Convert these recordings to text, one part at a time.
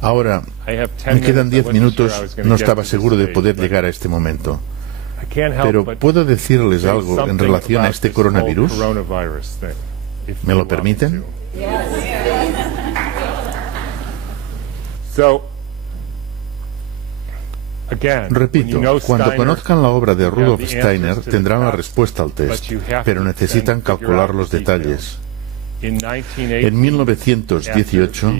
Ahora, me quedan 10 minutos, no estaba seguro de poder llegar a este momento. Pero ¿puedo decirles algo en relación a este coronavirus? ¿Me lo permiten? Repito, cuando conozcan la obra de Rudolf Steiner tendrán la respuesta al test, pero necesitan calcular los detalles. En 1918,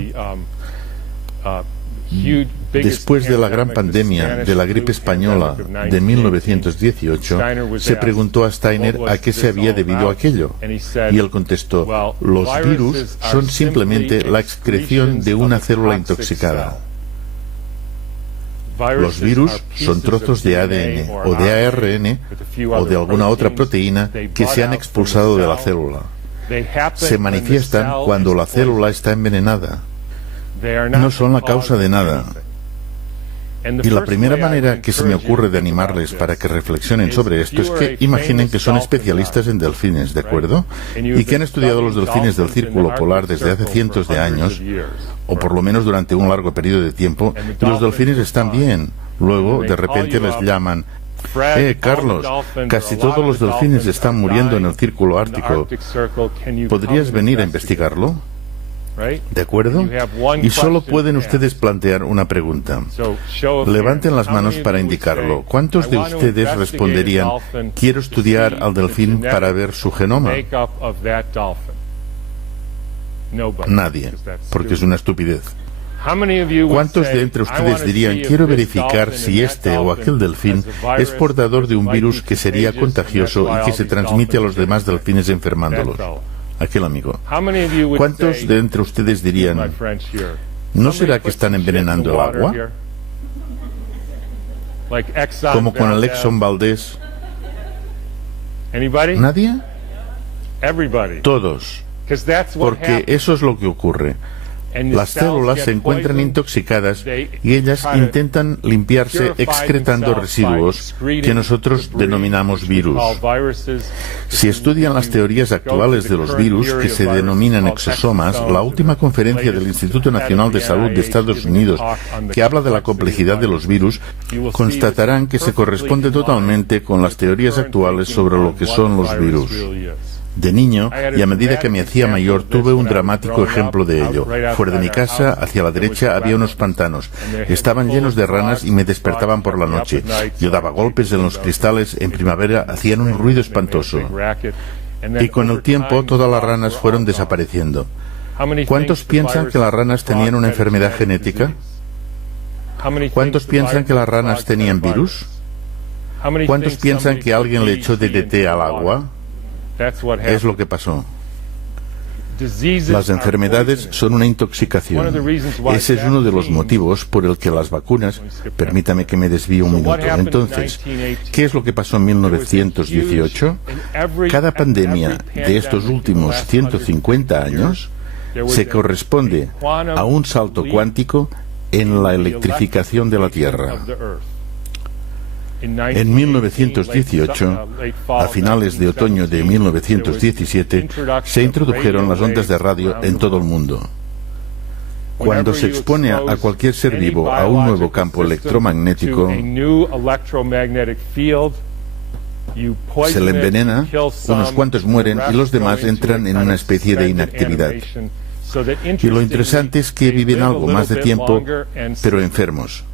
después de la gran pandemia de la gripe española de 1918, se preguntó a Steiner a qué se había debido aquello. Y él contestó: los virus son simplemente la excreción de una célula intoxicada. Los virus son trozos de ADN o de ARN o de alguna otra proteína que se han expulsado de la célula. Se manifiestan cuando la célula está envenenada. No son la causa de nada. Y la primera manera que se me ocurre de animarles para que reflexionen sobre esto es que imaginen que son especialistas en delfines, ¿de acuerdo? Y que han estudiado los delfines del círculo polar desde hace cientos de años, o por lo menos durante un largo periodo de tiempo, y los delfines están bien. Luego, de repente les llaman: Carlos, casi todos los delfines están muriendo en el círculo ártico. ¿Podrías venir a investigarlo? ¿De acuerdo? Y solo pueden ustedes plantear una pregunta. Levanten las manos para indicarlo. ¿Cuántos de ustedes responderían: quiero estudiar al delfín para ver su genoma? Nadie, porque es una estupidez. ¿Cuántos de entre ustedes dirían: quiero verificar si este o aquel delfín es portador de un virus que sería contagioso y que se transmite a los demás delfines enfermándolos? Aquel amigo. ¿Cuántos de entre ustedes dirían: ¿no será que están envenenando el agua? Como con el Exxon Valdez. ¿Nadie? Todos. Porque eso es lo que ocurre. Las células se encuentran intoxicadas y ellas intentan limpiarse excretando residuos que nosotros denominamos virus. Si estudian las teorías actuales de los virus, que se denominan exosomas, la última conferencia del Instituto Nacional de Salud de Estados Unidos, que habla de la complejidad de los virus, constatarán que se corresponde totalmente con las teorías actuales sobre lo que son los virus. De niño, y a medida que me hacía mayor, tuve un dramático ejemplo de ello. Fuera de mi casa, hacia la derecha, había unos pantanos. Estaban llenos de ranas y me despertaban por la noche. Yo daba golpes en los cristales. En primavera hacían un ruido espantoso. Y con el tiempo, todas las ranas fueron desapareciendo. ¿Cuántos piensan que las ranas tenían una enfermedad genética? ¿Cuántos piensan que las ranas tenían virus? ¿Cuántos piensan que alguien le echó DDT al agua? Es lo que pasó. Las enfermedades son una intoxicación. Ese es uno de los motivos por el que las vacunas... Permítame que me desvíe un minuto. Entonces, ¿qué es lo que pasó en 1918? Cada pandemia de estos últimos 150 años se corresponde a un salto cuántico en la electrificación de la Tierra. En 1918, a finales de otoño de 1917, se introdujeron las ondas de radio en todo el mundo. Cuando se expone a cualquier ser vivo a un nuevo campo electromagnético, se le envenena, unos cuantos mueren y los demás entran en una especie de inactividad. Y lo interesante es que viven algo más de tiempo, pero enfermos.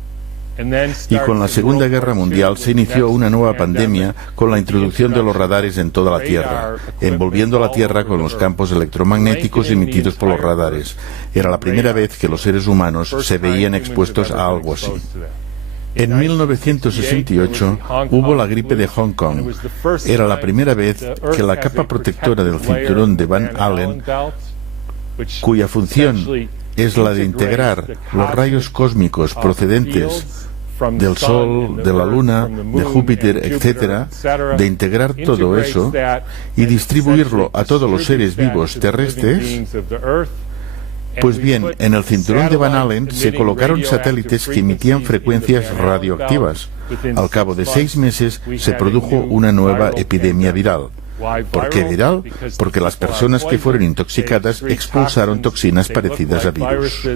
Y con la Segunda Guerra Mundial se inició una nueva pandemia con la introducción de los radares en toda la Tierra, envolviendo a la Tierra con los campos electromagnéticos emitidos por los radares. Era la primera vez que los seres humanos se veían expuestos a algo así. En 1968 hubo la gripe de Hong Kong. Era la primera vez que la capa protectora del cinturón de Van Allen, cuya función es la de integrar los rayos cósmicos procedentes del Sol, de la Luna, de Júpiter, etc., de integrar todo eso y distribuirlo a todos los seres vivos terrestres. Pues bien, en el cinturón de Van Allen se colocaron satélites que emitían frecuencias radioactivas. Al cabo de 6 meses se produjo una nueva epidemia viral. ¿Por qué viral? Porque las personas que fueron intoxicadas expulsaron toxinas parecidas a virus.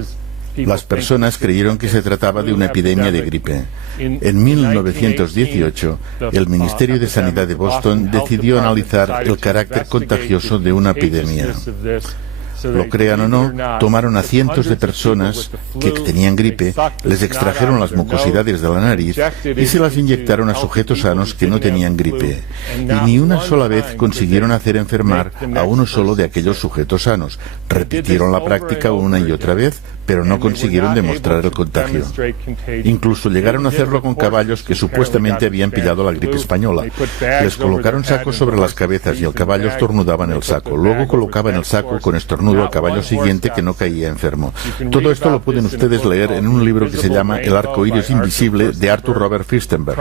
Las personas creyeron que se trataba de una epidemia de gripe. En 1918, el Ministerio de Sanidad de Boston decidió analizar el carácter contagioso de una epidemia. Lo crean o no, tomaron a cientos de personas que tenían gripe, les extrajeron las mucosidades de la nariz y se las inyectaron a sujetos sanos que no tenían gripe. Y ni una sola vez consiguieron hacer enfermar a uno solo de aquellos sujetos sanos. Repitieron la práctica una y otra vez, pero no consiguieron demostrar el contagio. Incluso llegaron a hacerlo con caballos que supuestamente habían pillado la gripe española. Les colocaron sacos sobre las cabezas y el caballo estornudaba en el saco. Luego colocaban el saco con estornudo al caballo siguiente que no caía enfermo. Todo esto lo pueden ustedes leer en un libro que se llama El arco iris invisible, de Arthur Robert Firstenberg.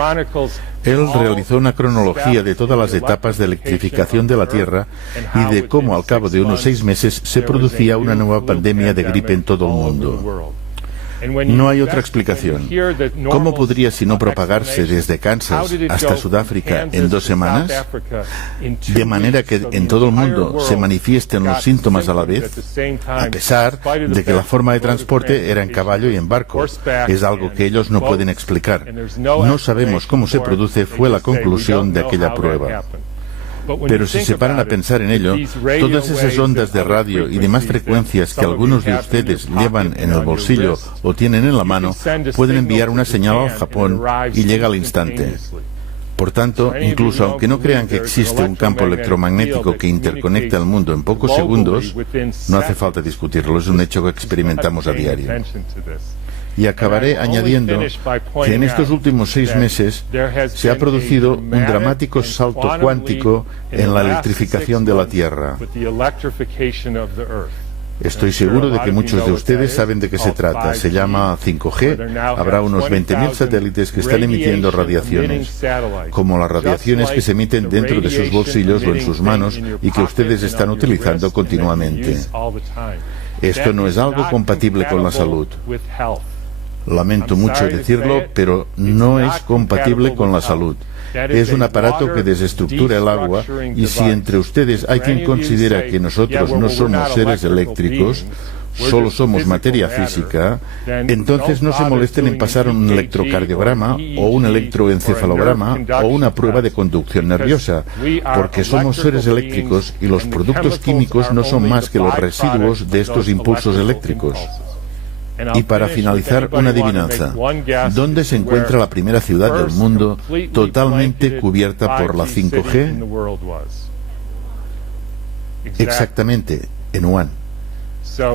Él realizó una cronología de todas las etapas de electrificación de la Tierra y de cómo al cabo de unos 6 meses se producía una nueva pandemia de gripe en todo el mundo. No hay otra explicación. ¿Cómo podría sino propagarse desde Kansas hasta Sudáfrica en 2 semanas? De manera que en todo el mundo se manifiesten los síntomas a la vez, a pesar de que la forma de transporte era en caballo y en barco. Es algo que ellos no pueden explicar. No sabemos cómo se produce, fue la conclusión de aquella prueba. Pero si se paran a pensar en ello, todas esas ondas de radio y demás frecuencias que algunos de ustedes llevan en el bolsillo o tienen en la mano, pueden enviar una señal al Japón y llega al instante. Por tanto, incluso aunque no crean que existe un campo electromagnético que interconecta al mundo en pocos segundos, no hace falta discutirlo, es un hecho que experimentamos a diario. Y acabaré añadiendo que en estos últimos 6 meses se ha producido un dramático salto cuántico en la electrificación de la Tierra. Estoy seguro de que muchos de ustedes saben de qué se trata. Se llama 5G. Habrá unos 20.000 satélites que están emitiendo radiaciones, como las radiaciones que se emiten dentro de sus bolsillos o en sus manos y que ustedes están utilizando continuamente. Esto no es algo compatible con la salud. Lamento mucho decirlo, pero no es compatible con la salud. Es un aparato que desestructura el agua y si entre ustedes hay quien considera que nosotros no somos seres eléctricos, solo somos materia física, entonces no se molesten en pasar un electrocardiograma o un electroencefalograma o una prueba de conducción nerviosa, porque somos seres eléctricos y los productos químicos no son más que los residuos de estos impulsos eléctricos. Y para finalizar, una adivinanza. ¿Dónde se encuentra la primera ciudad del mundo totalmente cubierta por la 5G? Exactamente, en Wuhan.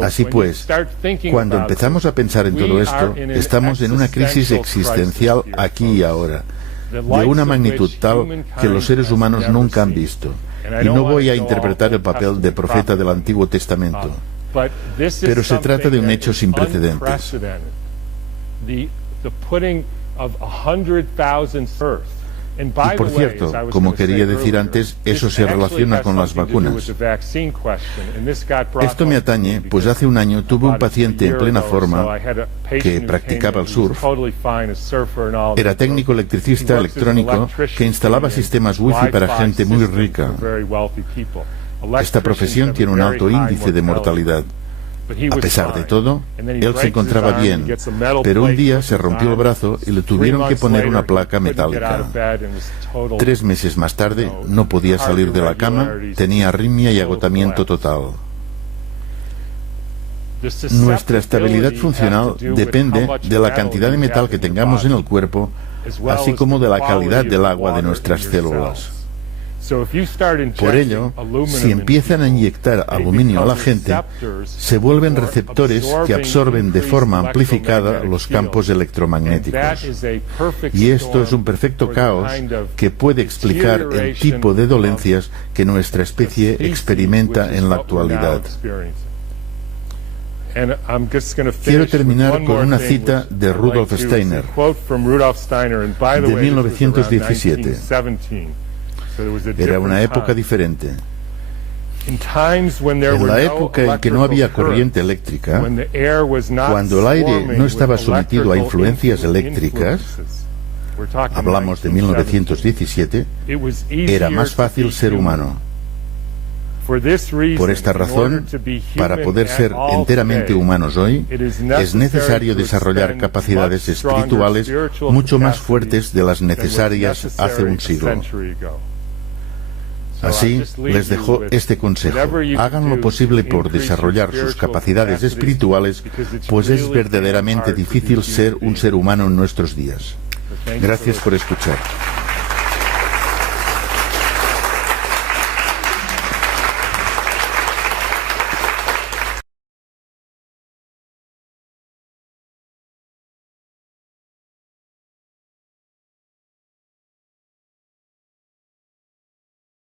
Así pues, cuando empezamos a pensar en todo esto, estamos en una crisis existencial aquí y ahora, de una magnitud tal que los seres humanos nunca han visto. Y no voy a interpretar el papel de profeta del Antiguo Testamento. Pero se trata de un hecho sin precedentes. Y por cierto, como quería decir antes, eso se relaciona con las vacunas. Esto me atañe, pues hace un año tuve un paciente en plena forma que practicaba el surf. Era técnico electricista electrónico que instalaba sistemas wifi para gente muy rica. Esta profesión tiene un alto índice de mortalidad. A pesar de todo, él se encontraba bien, pero un día se rompió el brazo y le tuvieron que poner una placa metálica. 3 meses más tarde no podía salir de la cama, tenía arritmia y agotamiento total. Nuestra estabilidad funcional depende de la cantidad de metal que tengamos en el cuerpo, así como de la calidad del agua de nuestras células. Por ello, si empiezan a inyectar aluminio a la gente, se vuelven receptores que absorben de forma amplificada los campos electromagnéticos. Y esto es un perfecto caos que puede explicar el tipo de dolencias que nuestra especie experimenta en la actualidad. Quiero terminar con una cita de Rudolf Steiner, de 1917. Era una época diferente. En la época en que no había corriente eléctrica, cuando el aire no estaba sometido a influencias eléctricas, hablamos de 1917, era más fácil ser humano. Por esta razón, para poder ser enteramente humanos hoy, es necesario desarrollar capacidades espirituales mucho más fuertes de las necesarias hace un siglo. Así, les dejo este consejo: hagan lo posible por desarrollar sus capacidades espirituales, pues es verdaderamente difícil ser un ser humano en nuestros días. Gracias por escuchar.